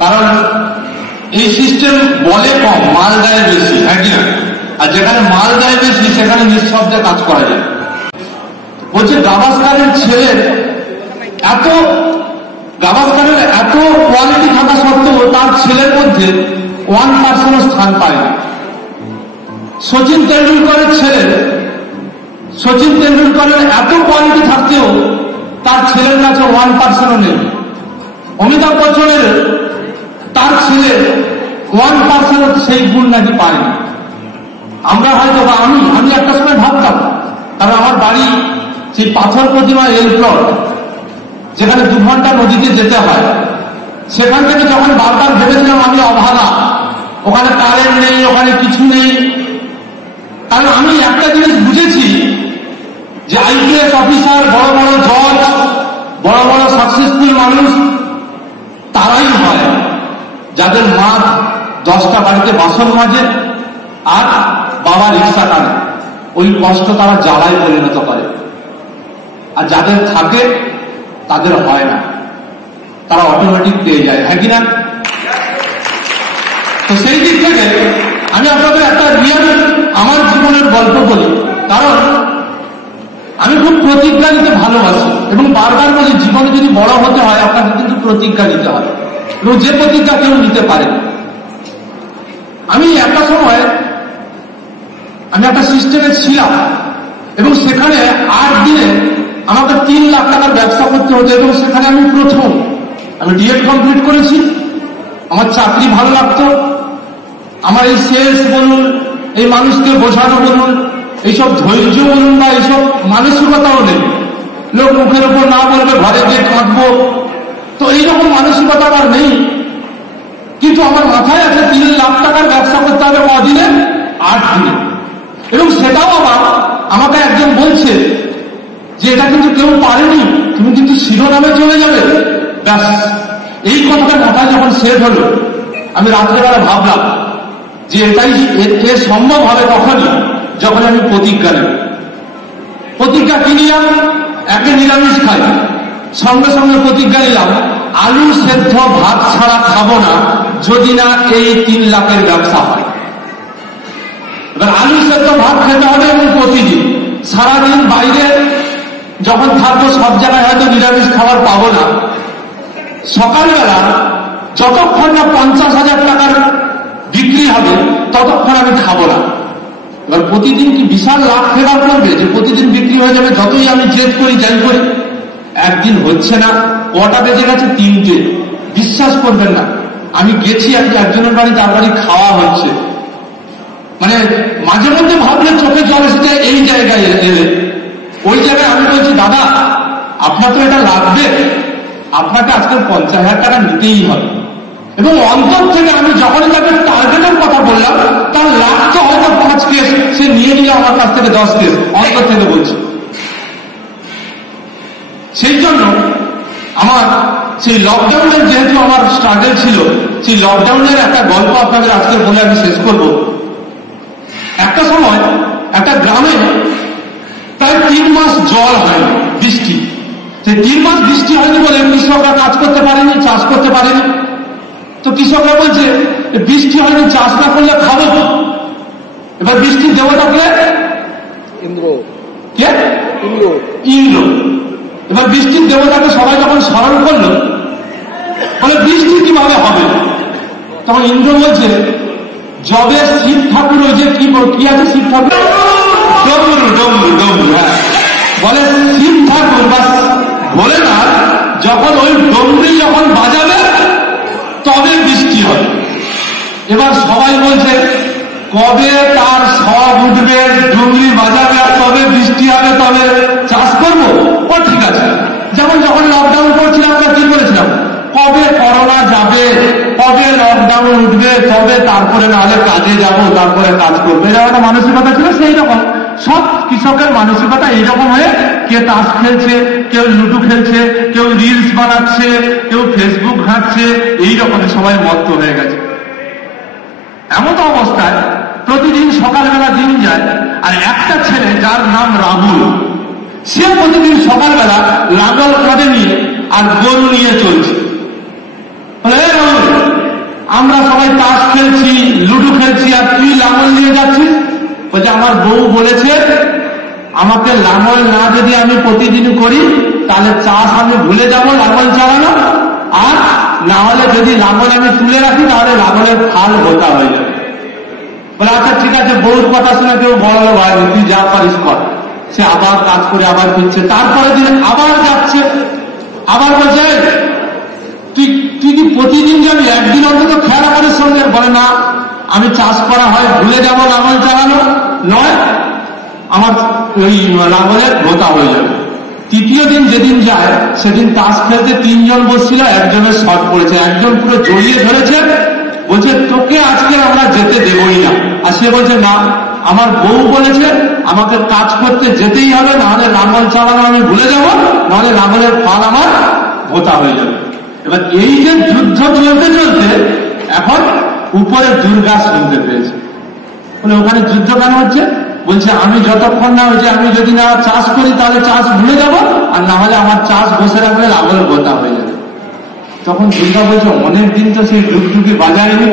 কারণ এই সিস্টেম বলে কম, মাল দেয় বেশি, হ্যাঁ কিনা? আর যেখানে মাল দেয় বেশি সেখানে নিঃশব্দে কাজ করা যায়। বলছে গাভাস্কারের ছেলের এত কোয়ালিটি থাকা সত্ত্বেও তার ছেলের মধ্যে 1% স্থান পায় না। সচিন তেন্ডুলকরের এত কোয়ালিটি থাকতেও তার ছেলের কাছে 1% নেই। অমিতাভ বচ্চনের তার ছেলে 1% সেই গুণ নাকি পায়নি। আমরা হয়তো বা আমি একটা সময় ভাবতাম, কারণ আমার বাড়ি সেই পাথর প্রতিমা রেল প্লট, যেখানে 2 ঘন্টা নদীতে যেতে হয়, সেখান থেকে যখন বারবার ভেবেছিলাম আমি অভাগা, ওখানে কারেন্ট নেই, ওখানে কিছু নেই। কারণ আমি একটা জিনিস বুঝেছি যে আইপিএস অফিসার, বড় বড় জজ, বড় বড় সাকসেসফুল মানুষ তারাই হয় যাদের মা 10টা বাড়িতে বাসন মাজে আর বাবা রিক্সা টানে। ওই কষ্ট তারা জ্বালায় পরিণত করে। আর যাদের থাকে তাদের হয় না, তারা অটোমেটিক পেয়ে যায়, হ্যাঁ কিনা? তো সেই দিক থেকে আমি আপনাদের একটা রিয়েল আমার জীবনের গল্প বলি। কারণ আমি খুব প্রতিজ্ঞা নিতে ভালোবাসি এবং বারবার বলি জীবনে যদি বড় হতে হয় আপনাকে কিন্তু প্রতিজ্ঞা নিতে হয়, এবং যে প্রতিজ্ঞা কেউ নিতে পারে। আমি একটা সময় একটা সিস্টেমে ছিলাম এবং সেখানে 8 দিনে আমাকে 3 লাখ টাকার ব্যবসা করতে হতো, এবং সেখানে আমি প্রথম। আমি ডিএড কমপ্লিট করেছি, আমার চাকরি ভালো লাগতো, আমার এই সেলস বলুন, এই মানুষকে বোঝানো বলুন, এইসব ধৈর্য বলুন বা এইসব মানসিকতাও নেই। লোক মুখের উপর না বলবে ঘরে গিয়ে কাঁদবো, তো এইরকম মানসিকতা আমার নেই। কিন্তু আমার মাথায় আছে 3 লাখ টাকার ব্যবসা করতে হবে কদিনে? 8 দিনে। এবং সেটাও আবার আমাকে একজন বলছে যে এটা কিন্তু কেউ পারেনি, তুমি কিন্তু শিরোনামে চলে যাবে। ব্যাস, এই কথাটা মাথায় যখন সেট হলো, আমি রাত্রেবেলা ভাবলাম যে এটাই সম্ভব হবে তখনই যখন আমি প্রতিজ্ঞা নেব। প্রতিজ্ঞা কি নিলাম? একে নিরামিষ খাই, সঙ্গে সঙ্গে প্রতিজ্ঞা নিলাম আলু সেদ্ধ ভাত ছাড়া খাবো না যদি না এই 3 লাখের ব্যবসা হয়। এবার আলু সেদ্ধ ভাত খেতে হবে এবং প্রতিদিন সারাদিন বাইরে যখন থাকবো সব জায়গায় হয়তো নিরামিষ খাবার পাবো না। সকালবেলা যতক্ষণ না 50,000 টাকার বিক্রি হবে ততক্ষণ আমি খাবো না। এবার প্রতিদিন কি বিশাল লাভ ফেরার করবে যে প্রতিদিন বিক্রি হয়ে যাবে, যতই আমি জেদ করি যাই করি। একদিন হচ্ছে না, কটা বেজে গেছে? 3টে। বিশ্বাস করবেন না, আমি গেছি একজনের বাড়ি, তার বাড়ি খাওয়া হচ্ছে। মানে মাঝে মধ্যে ভাবলে চোখে জল এসেছে এই জায়গায় এলে। ওই জায়গায় আমি বলছি, দাদা আপনার তো এটা লাগবে, আপনাকে আজকাল 50,000 টাকা নিতেই হবে। এবং অন্তর থেকে আমি যখনই তাকে টার্গেটের কথা বললাম, তার লাগতো হয়তো 5 কেস, সে নিয়ে নিলে আমার কাছ থেকে 10 কেস, অন্তর থেকে বলছি। সেই জন্য আমার সেই লকডাউনের যেহেতু আমার স্ট্রাগল ছিল, সেই লকডাউনের একটা গল্প আপনাদের আজকে বলে আমি শেষ করব। একটা সময় একটা গ্রামে প্রায় 3 মাস জল হয়নি, বৃষ্টি। সেই 3 মাস বৃষ্টি হয়নি বলে কৃষকরা কাজ করতে পারেনি, চাষ করতে পারেনি। তো কৃষকরা বলছে বৃষ্টি হয়নি, চাষ না করলে খাবো কি? এবার বৃষ্টির দেবতাকে ইন্দ্র। এবার বৃষ্টির দেবতাকে সবাই যখন স্মরণ করলো, বলে বৃষ্টি কিভাবে হবে? তখন ইন্দ্র বলছে, যবে শিব ঠাকুর, ওই যে কি আছে শিব ঠাকুর, ডমরু, হ্যাঁ, বলে শিব ঠাকুর বা ভোলেনাথ যখন ওই ডমরু যখন বাজাবে তবে বৃষ্টি হবে। এবার সবাই বলছে কবে তার সব উঠবে, ডুবলি বাজাবে আর তবে বৃষ্টি হবে, তবে চাষ করবো। ও ঠিক আছে। যেমন যখন লকডাউন করছিলাম আমরা কি করেছিলাম, কবে করোনা যাবে, কবে লকডাউন উঠবে, তবে তারপরে নাহলে কাজে যাব, তারপরে কাজ করবে। এরকম একটা মানসিকতা ছিল। সেই রকম সব কৃষকের মানসিকতা এইরকম হয়ে, কে তাস খেলছে, কেউ লুডু খেলছে, কেউ রিলস বানাচ্ছে, কেউ ফেসবুক ঘাঁটছে, এইরকম সবাই মত্ত হয়ে গেছে। এমন অবস্থায় প্রতিদিন সকালবেলা দিন যায়, আর একটা ছেলে যার নাম রাহুল, সে প্রতিদিন সকালবেলা লাঙল কাঁধে নিয়ে আর গরু নিয়ে চলছে। রাহুল আমরা সবাই তাস খেলছি, লুডো খেলছি, আর তুই লাঙল নিয়ে যাচ্ছিস। বলছে আমার বউ বলেছে আমাকে লাঙল না যদি আমি প্রতিদিন করি তাহলে চাষ আমি ভুলে যাব লাঙল চালানো, আর না হলে যদি লাঙল আমি তুলে রাখি তাহলে লাঙলের ফাল ভোতা হয়ে যাবে। বলে আচ্ছা ঠিক আছে, বউর কথা শুনে কেউ বড় লোক হয়নি, তুই যা পারিস কর। সে আবার কাজ করে আবার ফিরছে, তারপরে দিন আবার যাচ্ছে, আবার বলছে তুই কি প্রতিদিন যাবি, একদিন অন্তত খেয়াল করিস সঙ্গে। বলে না, আমি চাষ করা হয় ভুলে যাব লাঙল চালানো, নয় আমার ওই লাঙলের ভোতা হয়ে যাবে। তৃতীয় দিন যেদিন যায় সেদিন তাস খেলতে 3 জন বসছিল, একজনের শর্ট পড়েছে, একজন পুরো জড়িয়ে ধরেছে, বলছে তোকে আজকে আমরা যেতে দেবই না। আর সে বলছে না, আমার বউ বলেছে আমাকে কাজ করতে যেতেই হবে, নাহলে লাঙল চালানো আমি ভুলে যাব, নাহলে লাঙলের ফাল আমার ভোতা হয়ে যাবে। এবার এই যে যুদ্ধ চলতে চলতে এখন উপরে দুর্গা শুনতে পেয়েছে। বলে ওখানে যুদ্ধ কেন হচ্ছে? বলছে আমি যতক্ষণ না হচ্ছে আমি যদি না চাষ করি তাহলে চাষ ভুলে যাব, আর না হলে আমার চাষ বসে রাখলে লাঙল ভোতা হয়ে যাবে। তখন দুর্গা বলছে অনেকদিন তো সেই ডুগডুগি বাজায়নি,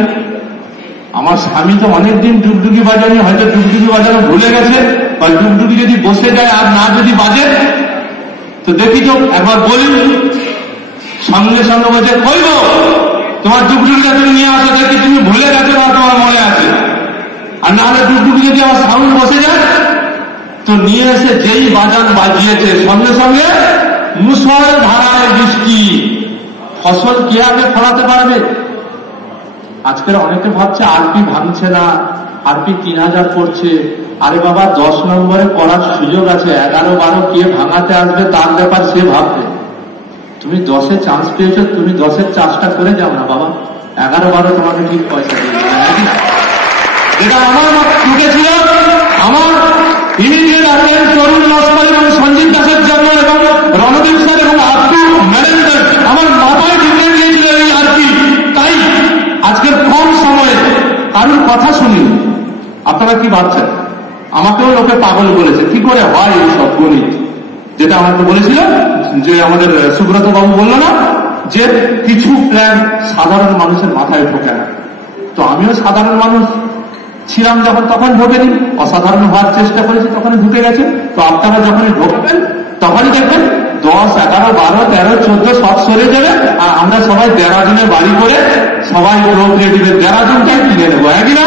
আমার স্বামী তো অনেকদিন ডুগডুগি বাজায়নি, হয়তো ডুগডুগি বাজানো ভুলে গেছে, বা ডুগডুগি যদি বসে যায় আর না যদি বাজে তো দেখি তো একবার বলি। সঙ্গে সঙ্গে বলছে কই গো, তোমার ডুগডুগিটা তুমি নিয়ে আসো, দেখি তুমি ভুলে গেছো না তোমার মনে আছে, আর না হলে ডুগডুগি যদি আমার সাউন্ড বসে যায়। তো নিয়ে এসে যেই বাজান বাজিয়েছে সঙ্গে সঙ্গে মুষল ধারায় বৃষ্টি, ফসল কে আগে ফলাতে পারবে। আজকের অনেকে ভাবছে আরপি ভাঙছে না, আরপি 3000 পড়ছে। আরে বাবা 10 নম্বরে পড়ার সুযোগ আছে, 11, 12 কে ভাঙাতে আসবে তার ব্যাপার সে ভাববে। তুমি 10-এ চান্স পেয়েছো, তুমি 10-এর চাষটা করে যাও না বাবা, 11, 12 তোমাকে ঠিক পয়সা দিয়ে দেবে। যেটা আমার ঢুকেছিল আমার ইমিডিয়েট অ্যাটেন্ড তরুণ লস্কর এবং সঞ্জীব দাসের জন্য এবং রণদীপ স্যার এবং আব্দু ম্যানেজার আমার মাথায় ঢুকে দিয়েছিল এই আরপি। তাই আজকের কম সময়ে কারোর কথা শুনি। আপনারা কি ভাবছেন? আমাকেও লোকে পাগল বলেছে, কি করে হয় এই সব গণিত, যেটা আমাকে বলেছিল যে আমাদের সুব্রত বাবু বলল না যে কিছু প্ল্যান সাধারণ মানুষের মাথায় ঢোকে না। তো আমিও সাধারণ মানুষ ছিলাম যখন, তখন ঢোকেনি, অসাধারণ হওয়ার চেষ্টা করেছি তখনই ঢুকে গেছে। তো আপনারা যখনই ঢোকবেন তখনই দেখবেন 10, 11, 12, 13, 14 সব সরে যাবে, আর আমরা সবাই দেরাদুনে বাড়ি করে সবাই প্রোগ্রেটিভের দেরাদুনটাই কিনে নেবো, হ্যাঁ কিনা?